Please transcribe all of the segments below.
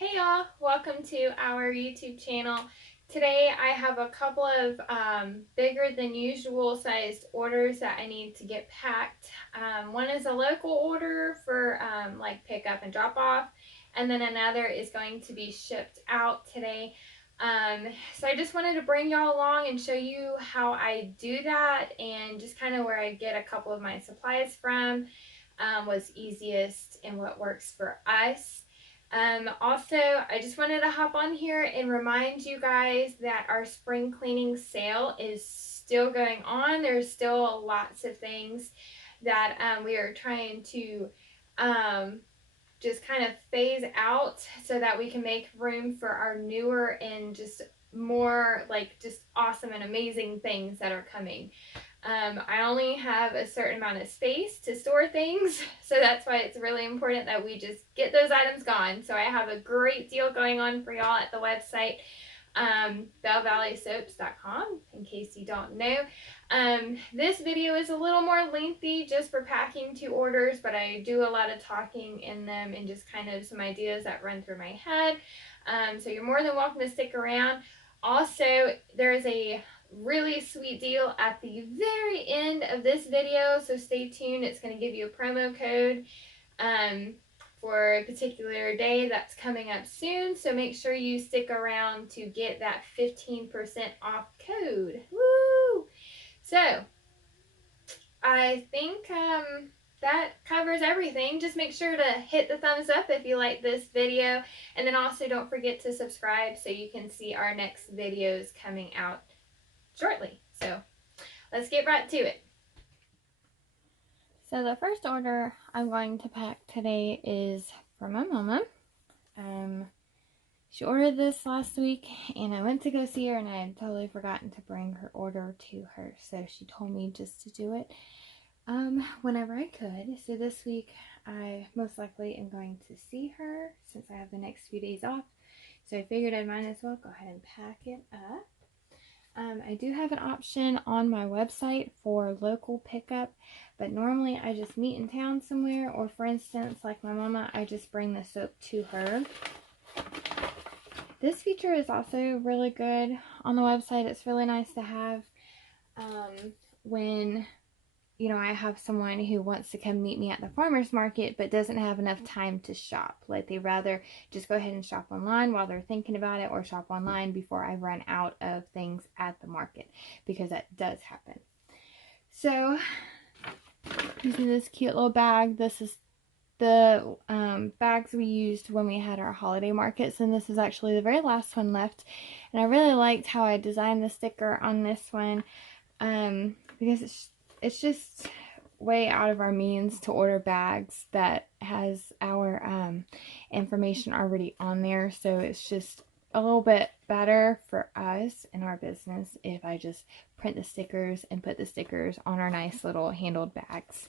Hey y'all, welcome to our YouTube channel. Today I have a couple of bigger than usual sized orders that I need to get packed. One is a local order for like pick up and drop off, and then another is going to be shipped out today. So I just wanted to bring y'all along and show you how I do that and just kind of where I get a couple of my supplies from, what's easiest and what works for us. Also, I just wanted to hop on here and remind you guys that our spring cleaning sale is still going on. There's still lots of things that we are trying to just kind of phase out so that we can make room for our newer and just more like just awesome and amazing things that are coming. I only have a certain amount of space to store things, so that's why it's really important that we just get those items gone. So I have a great deal going on for y'all at the website, BelleValleySoaps.com, in case you don't know. This video is a little more lengthy just for packing 2 orders, but I do a lot of talking in them and just kind of some ideas that run through my head. So you're more than welcome to stick around. Also, there's a really sweet deal at the very end of this video, so stay tuned. It's going to give you a promo code for a particular day that's coming up soon, so make sure you stick around to get that 15% off code. Woo! So I think that covers everything. Just make sure to hit the thumbs up if you like this video, and then also don't forget to subscribe so you can see our next videos coming out shortly. So let's get right to it. So the first order I'm going to pack today is for my mama. She ordered this last week and I went to go see her and I had totally forgotten to bring her order to her, so she told me just to do it whenever I could. So this week I most likely am going to see her since I have the next few days off, so I figured I might as well go ahead and pack it up. I do have an option on my website for local pickup, but normally I just meet in town somewhere, or for instance, like my mama, I just bring the soap to her. This feature is also really good on the website. It's really nice to have when I have someone who wants to come meet me at the farmer's market but doesn't have enough time to shop. Like, they rather just go ahead and shop online while they're thinking about it, or shop online before I run out of things at the market, because that does happen. So, using this cute little bag, this is the bags we used when we had our holiday markets, and this is actually the very last one left. And I really liked how I designed the sticker on this one, because it's just way out of our means to order bags that has our information already on there. So it's just a little bit better for us and our business if I just print the stickers and put the stickers on our nice little handled bags.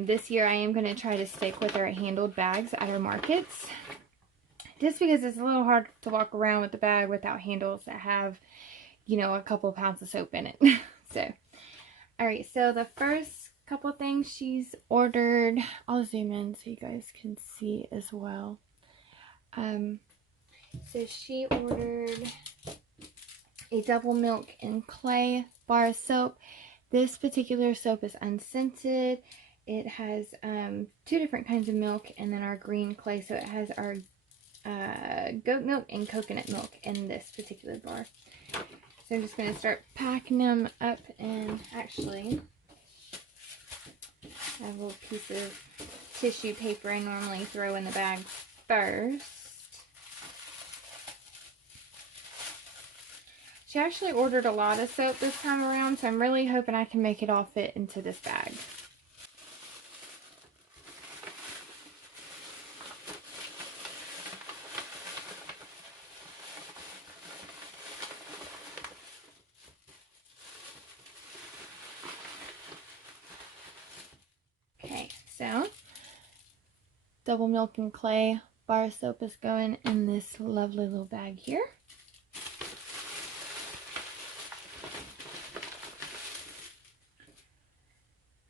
This year I am going to try to stick with our handled bags at our markets, just because it's a little hard to walk around with the bag without handles that have, a couple of pounds of soap in it. So, alright, so the first couple things she's ordered, I'll zoom in so you guys can see as well. So she ordered a double milk and clay bar of soap. This particular soap is unscented. It has 2 different kinds of milk and then our green clay. So it has our goat milk and coconut milk in this particular bar. So I'm just going to start packing them up, and actually I have a little piece of tissue paper I normally throw in the bag first. She actually ordered a lot of soap this time around, so I'm really hoping I can make it all fit into this bag. Okay, so double milk and clay bar soap is going in this lovely little bag here.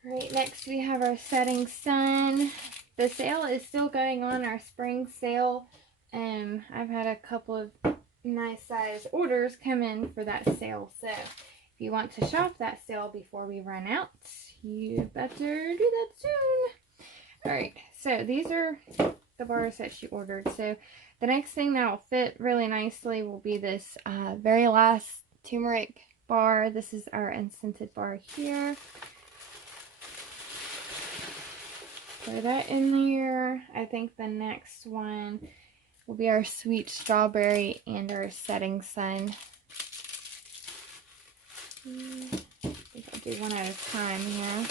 Alright, next we have our Setting Sun. The sale is still going on, our spring sale I've had a couple of nice size orders come in for that sale. So if you want to shop that sale before we run out, you better do that soon. Alright, so these are the bars that she ordered. So the next thing that will fit really nicely will be this very last turmeric bar. This is our unscented bar here. Put that in there. I think the next one will be our sweet strawberry and our setting sun. I think I'll do one at a time here.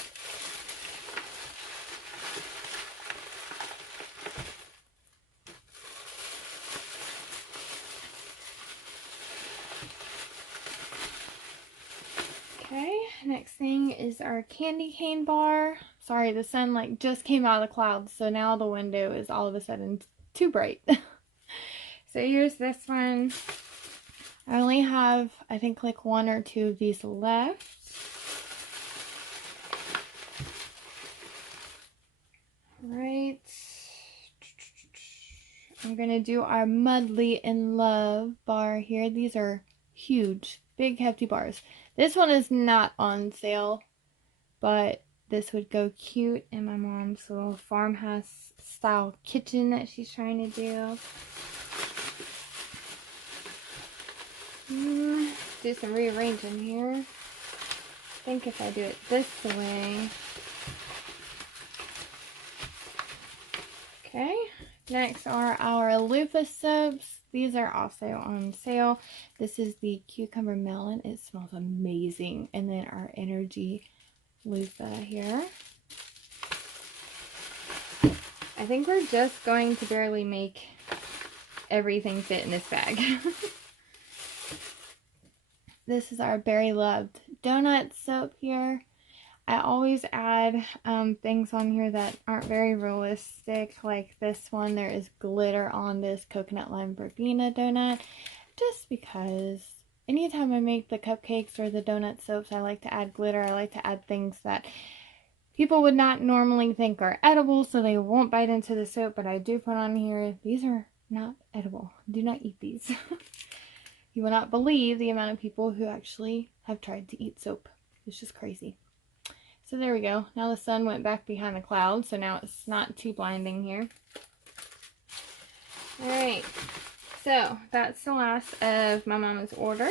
Okay, next thing is our candy cane bar. Sorry, the sun like just came out of the clouds, so now the window is all of a sudden too bright. So here's this one. I only have, I think, like 1 or 2 of these left. Right. I'm going to do our Mudly in Love bar here. These are huge, big, hefty bars. This one is not on sale, but this would go cute in my mom's little farmhouse style kitchen that she's trying to do. Do some rearranging here. I think if I do it this way. Okay, next are our loofah soaps. These are also on sale. This is the cucumber melon. It smells amazing. And then our energy loofah here. I think we're just going to barely make everything fit in this bag. This is our Berry Loved donut soap here. I always add things on here that aren't very realistic, like this one. There is glitter on this coconut lime verbena donut, just because anytime I make the cupcakes or the donut soaps, I like to add glitter. I like to add things that people would not normally think are edible, so they won't bite into the soap, but I do put on here, these are not edible. Do not eat these. You will not believe the amount of people who actually have tried to eat soap. It's just crazy. So there we go. Now the sun went back behind the clouds, so now it's not too blinding here. Alright, so that's the last of my mama's order.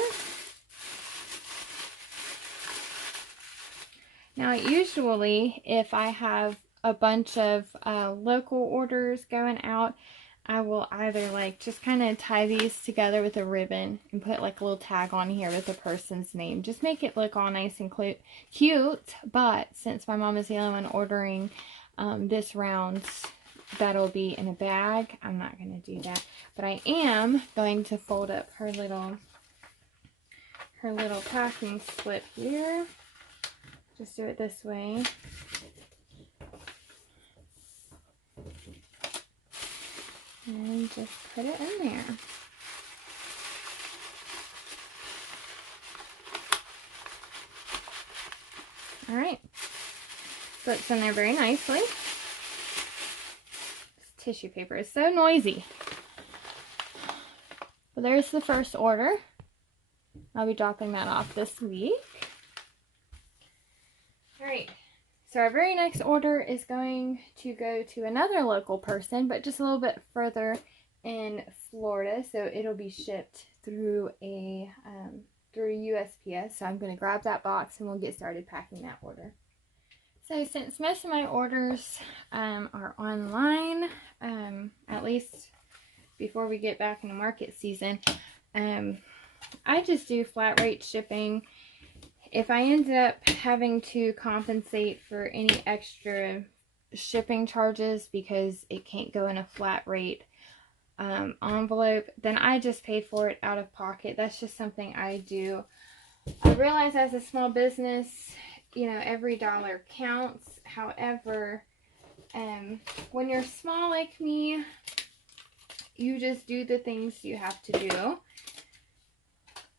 Now usually if I have a bunch of local orders going out, I will either like just kind of tie these together with a ribbon and put like a little tag on here with the person's name. Just make it look all nice and cute. But since my mom is the only one ordering this round, that'll be in a bag. I'm not going to do that. But I am going to fold up her little packing slip here. Just do it this way. And just put it in there. Alright. So it's in there very nicely. This tissue paper is so noisy. Well, there's the first order. I'll be dropping that off this week. Alright. So our very next order is going to go to another local person, but just a little bit further in Florida. So it'll be shipped through a through USPS. So I'm going to grab that box and we'll get started packing that order. So since most of my orders are online, at least before we get back into market season, I just do flat rate shipping. If I end up having to compensate for any extra shipping charges because it can't go in a flat rate envelope, then I just pay for it out of pocket. That's just something I do. I realize as a small business, you know, every dollar counts. However, when you're small like me, you just do the things you have to do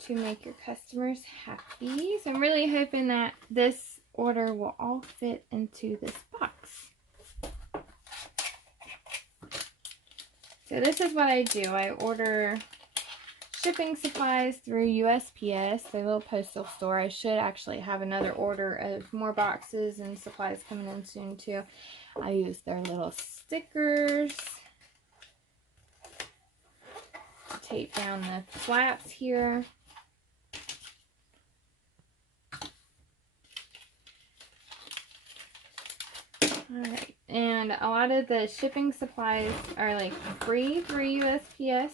to make your customers happy. So I'm really hoping that this order will all fit into this box. So this is what I do. I order shipping supplies through USPS, their little postal store. I should actually have another order of more boxes and supplies coming in soon too. I use their little stickers to tape down the flaps here. Alright, and a lot of the shipping supplies are like free through USPS.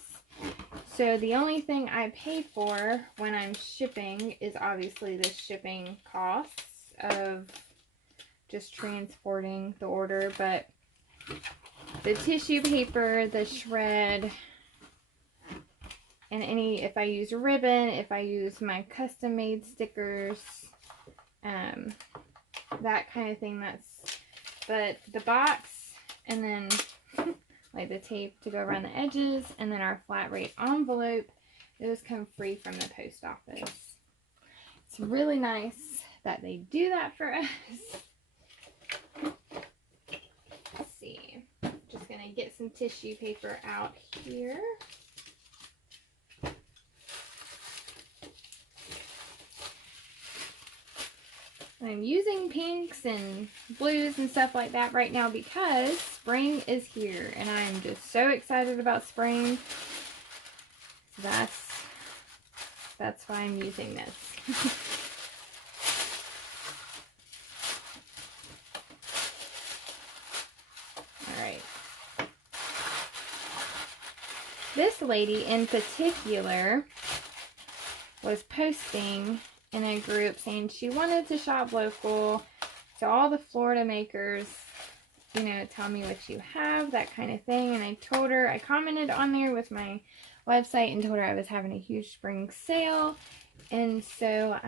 So the only thing I pay for when I'm shipping is obviously the shipping costs of just transporting the order, but the tissue paper, the shred, and if I use ribbon, if I use my custom made stickers, that kind of thing, but the box, and then like the tape to go around the edges, and then our flat rate envelope, those come free from the post office. It's really nice that they do that for us. Let's see. Just gonna get some tissue paper out here. I'm using pinks and blues and stuff like that right now because spring is here and I'm just so excited about spring. So that's why I'm using this. Alright. This lady in particular was posting in a group saying she wanted to shop local. So all the Florida makers, you know, tell me what you have, that kind of thing. And I told her, I commented on there with my website and told her I was having a huge spring sale. And so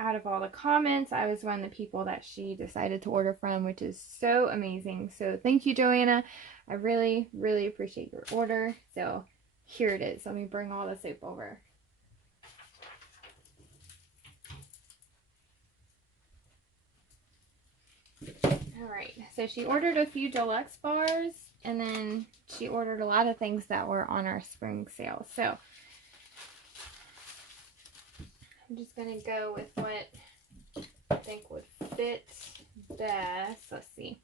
out of all the comments, I was one of the people that she decided to order from, which is so amazing. So thank you, Joanna. I really, really appreciate your order. So here it is. Let me bring all the soap over. Alright, so she ordered a few deluxe bars, and then she ordered a lot of things that were on our spring sale. So I'm just going to go with what I think would fit best. Let's see.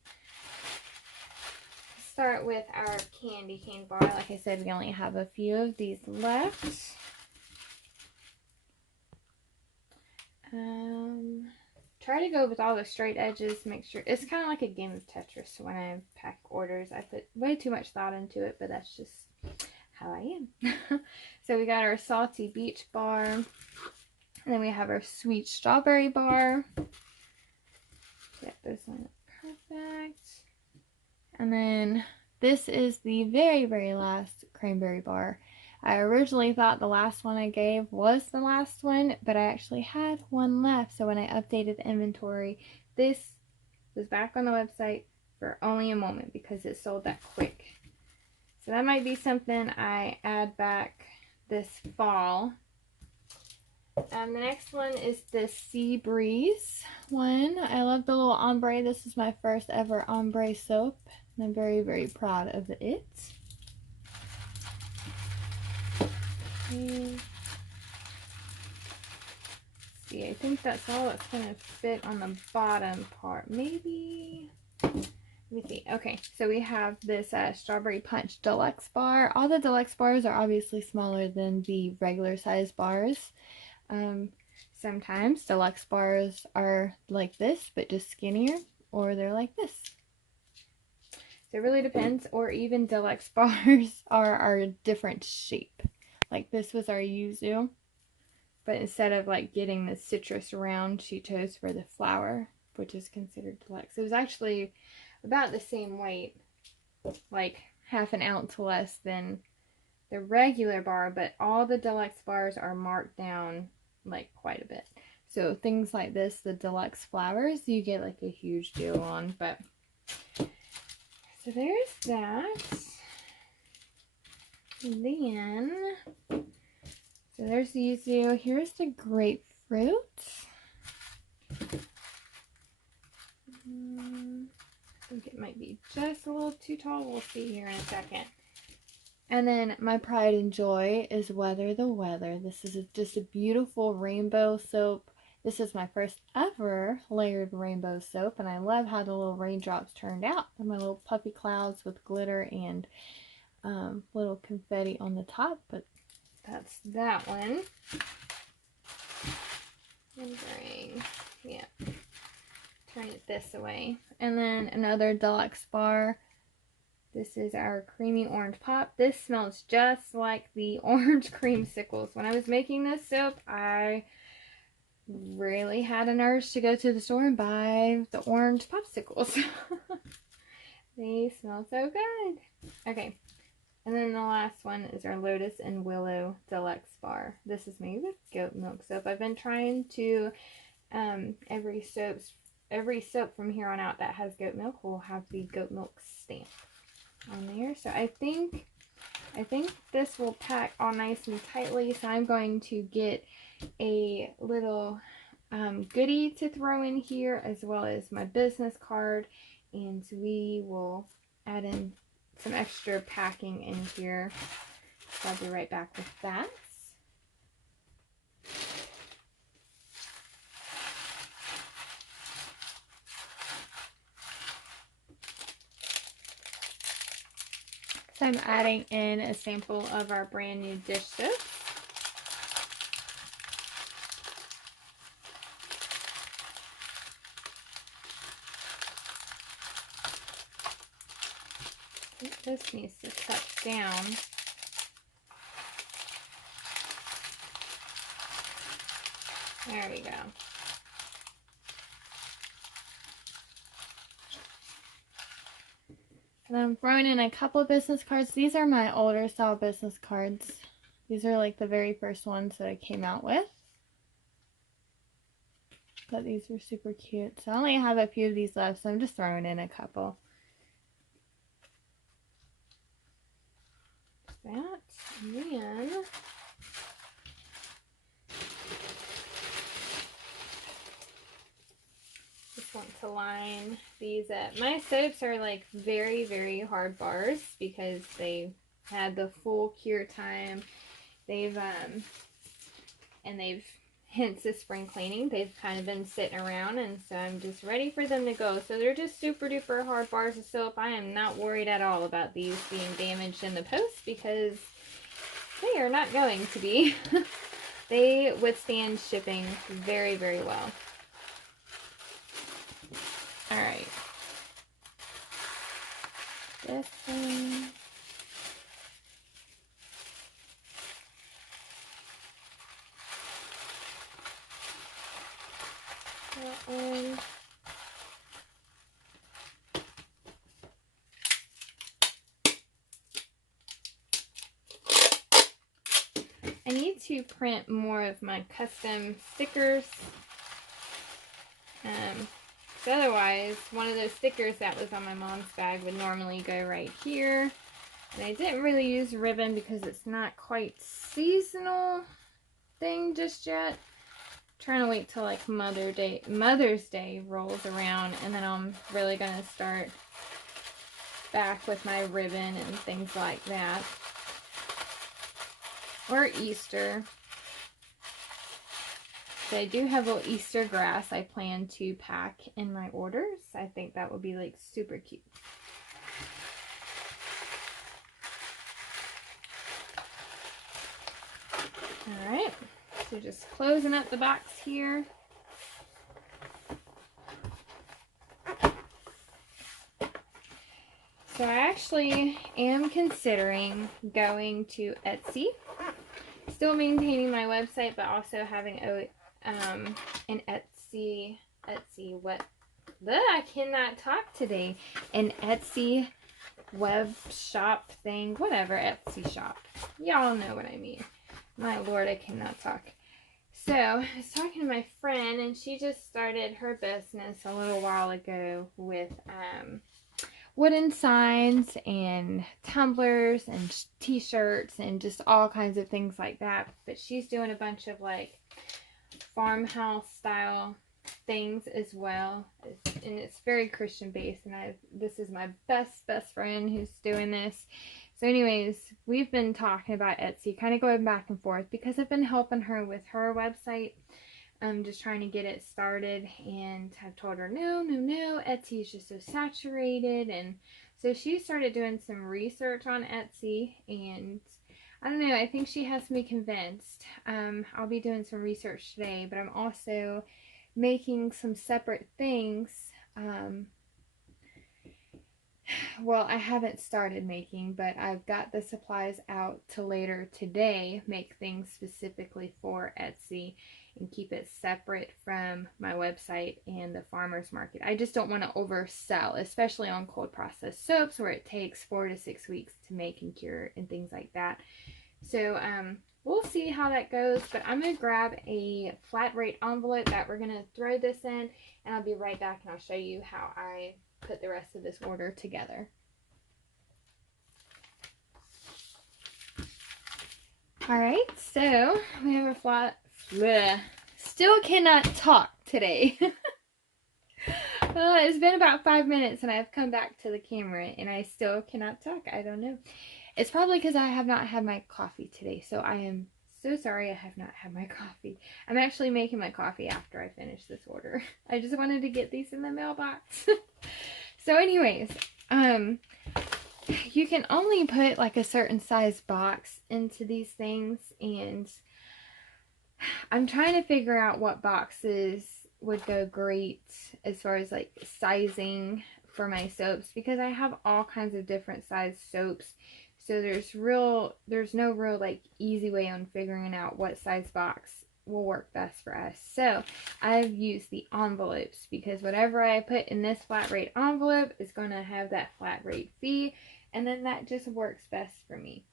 Start with our candy cane bar. Like I said, we only have a few of these left. Try to go with all the straight edges. Make sure it's kind of like a game of Tetris. When I pack orders, I put way too much thought into it, but that's just how I am. So we got our salty beach bar, and then we have our sweet strawberry bar. Get this one perfect. And then this is the very, very last cranberry bar. I originally thought the last one I gave was the last one, but I actually had one left. So when I updated the inventory, this was back on the website for only a moment because it sold that quick. So that might be something I add back this fall. The next one is the Sea Breeze one. I love the little ombre. This is my first ever ombre soap, and I'm very, very proud of it. See, I think that's all that's going to fit on the bottom part. Maybe, let me see. Okay, so we have this Strawberry Punch Deluxe bar. All the deluxe bars are obviously smaller than the regular size bars. Sometimes deluxe bars are like this, but just skinnier, or they're like this. So it really depends, or even deluxe bars are a different shape. Like this was our yuzu, but instead of like getting the citrus round, she chose for the flower, which is considered deluxe. It was actually about the same weight, like half an ounce less than the regular bar, but all the deluxe bars are marked down like quite a bit. So things like this, the deluxe flowers, you get like a huge deal on. But so there's that. And then, so there's the yuzu. Here's the grapefruit. I think it might be just a little too tall. We'll see here in a second. And then my pride and joy is Weather the Weather. This is just a beautiful rainbow soap. This is my first ever layered rainbow soap, and I love how the little raindrops turned out. And my little puffy clouds with glitter and little confetti on the top, but that's that one. And turn it this away. And then another deluxe bar. This is our creamy orange pop. This smells just like the orange creamsicles. When I was making this soap, I really had an urge to go to the store and buy the orange popsicles. They smell so good. Okay, and then the last one is our Lotus and Willow Deluxe Bar. This is made with goat milk soap. I've been trying to, every soap from here on out that has goat milk will have the goat milk stamp on there. So I think this will pack all nice and tightly. So I'm going to get a little goodie to throw in here, as well as my business card, and we will add in some extra packing in here. So I'll be right back with that. So I'm adding in a sample of our brand new dish soap. This needs to touch down. There we go. And I'm throwing in a couple of business cards. These are my older style business cards. These are like the very first ones that I came out with. But these are super cute. So I only have a few of these left, so I'm just throwing in a couple. That, and then just want to line these up. My soaps are like very, very hard bars because they had the full cure time. They've hence the spring cleaning, they've kind of been sitting around, and so I'm just ready for them to go. So they're just super duper hard bars of soap. I am not worried at all about these being damaged in the post because they are not going to be. They withstand shipping very, very well. Alright. This one. That one. I need to print more of my custom stickers. So otherwise, one of those stickers that was on my mom's bag would normally go right here. And I didn't really use ribbon because it's not quite seasonal thing just yet. Trying to wait till like Mother's Day rolls around, and then I'm really gonna start back with my ribbon and things like that. Or Easter. So I do have a little Easter grass I plan to pack in my orders. I think that would be like super cute. Alright, so just closing up the box here. So I actually am considering going to Etsy. Still maintaining my website, but also having an Etsy, I cannot talk today. An Etsy web shop thing, whatever, Etsy shop. Y'all know what I mean. My Lord, I cannot talk. So, I was talking to my friend, and she just started her business a little while ago with wooden signs and tumblers and t-shirts and just all kinds of things like that. But she's doing a bunch of like farmhouse style things as well, and it's very Christian based, and this is my best friend who's doing this. So anyways, we've been talking about Etsy, kind of going back and forth because I've been helping her with her website. I'm just trying to get it started, and I've told her, no, Etsy is just so saturated. And so she started doing some research on Etsy, and I don't know, I think she has me convinced. I'll be doing some research today, but I'm also making some separate things. Well, I haven't started making, but I've got the supplies out to later today make things specifically for Etsy and keep it separate from my website and the farmer's market. I just don't want to oversell, especially on cold processed soaps where it takes 4 to 6 weeks to make and cure and things like that. So we'll see how that goes, but I'm going to grab a flat rate envelope that we're going to throw this in, and I'll be right back and I'll show you how I put the rest of this order together. Alright, so we have a flat, still cannot talk today. It's been about 5 minutes and I've come back to the camera and I still cannot talk. I don't know. It's probably because I have not had my coffee today, so I am so sorry I have not had my coffee. I'm actually making my coffee after I finish this order. I just wanted to get these in the mailbox. So anyways, you can only put like a certain size box into these things, and I'm trying to figure out what boxes would go great as far as like sizing for my soaps, because I have all kinds of different size soaps. So there's no real like easy way on figuring out what size box will work best for us. So I've used the envelopes because whatever I put in this flat rate envelope is going to have that flat rate fee, and then that just works best for me.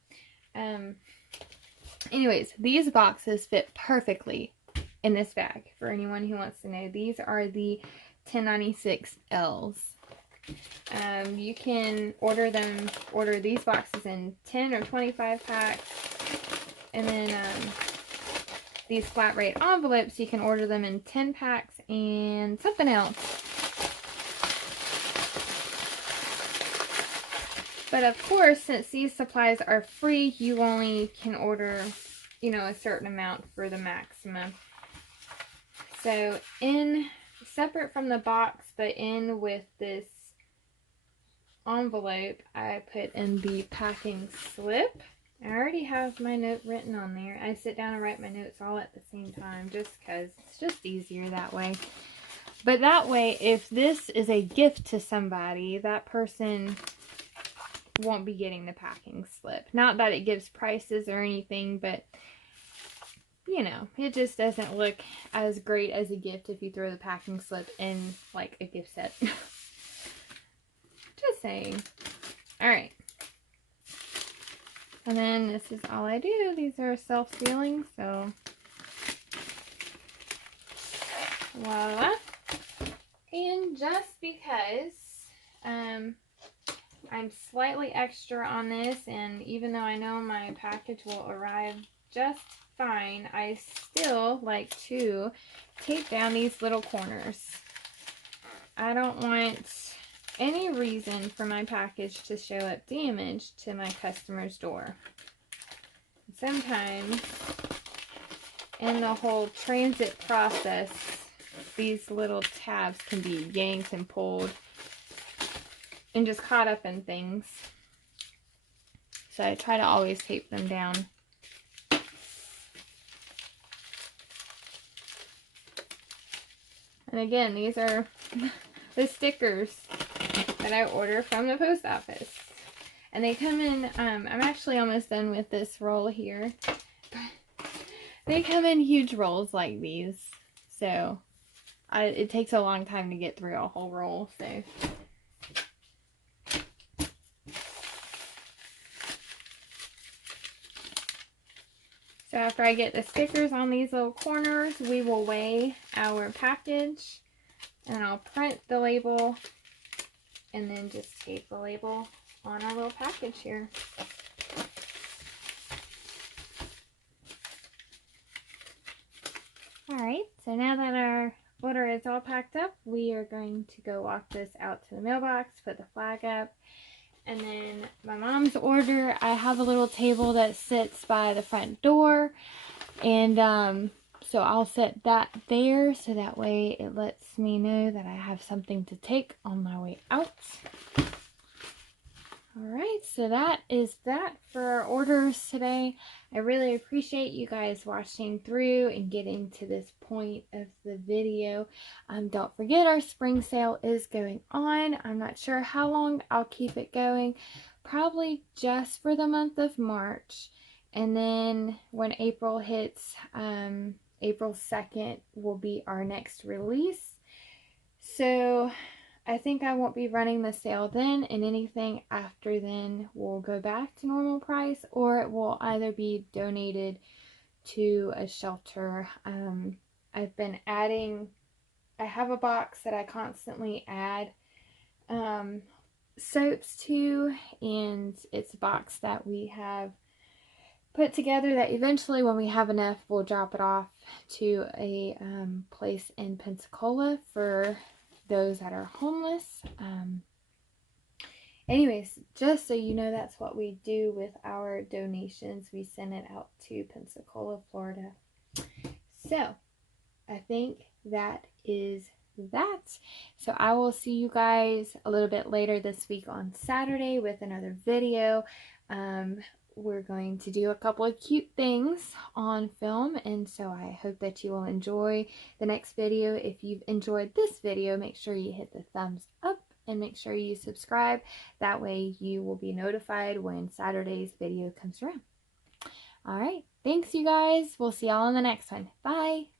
Anyways, these boxes fit perfectly in this bag. For anyone who wants to know, these are the 1096Ls. You can order these boxes in 10 or 25 packs, and then these flat rate envelopes, you can order them in 10 packs and something else. But of course, since these supplies are free, you only can order, you know, a certain amount for the maximum. So separate from the box, but in with this envelope, I put in the packing slip. I already have my note written on there. I sit down and write my notes all at the same time just because it's just easier that way. But that way, if this is a gift to somebody, that person won't be getting the packing slip. Not that it gives prices or anything, but you know, it just doesn't look as great as a gift if you throw the packing slip in like a gift set. Just saying. Alright. And then this is all I do. These are self-sealing, so voila. And just because I'm slightly extra on this, and even though I know my package will arrive just fine, I still like to tape down these little corners. I don't want any reason for my package to show up damaged to my customer's door. Sometimes in the whole transit process, these little tabs can be yanked and pulled and just caught up in things. So I try to always tape them down. And again, these are the stickers that I order from the post office. And they come in, I'm actually almost done with this roll here. They come in huge rolls like these. So, it takes a long time to get through a whole roll, so. So after I get the stickers on these little corners, we will weigh our package. And I'll print the label and then just tape the label on our little package here. Alright, so now that our order is all packed up, we are going to go walk this out to the mailbox, put the flag up, And then my mom's order, I have a little table that sits by the front door. And so I'll set that there so that way it lets me know that I have something to take on my way out. Alright, so that is that for our orders today. I really appreciate you guys watching through and getting to this point of the video. Don't forget our spring sale is going on. I'm not sure how long I'll keep it going. Probably just for the month of March. And then when April hits, April 2nd will be our next release. So I think I won't be running the sale then, and anything after then will go back to normal price, or it will either be donated to a shelter. I've been adding, I have a box that I constantly add soaps to, and it's a box that we have put together that eventually when we have enough we'll drop it off to a place in Pensacola for those that are homeless. Anyways, just so you know, that's what we do with our donations. We send it out to Pensacola, Florida. So I think that is that. So I will see you guys a little bit later this week on Saturday with another video. We're going to do a couple of cute things on film, and so I hope that you will enjoy the next video. If you've enjoyed this video, make sure you hit the thumbs up and make sure you subscribe. That way you will be notified when Saturday's video comes around. Alright, thanks you guys. We'll see y'all in the next one. Bye!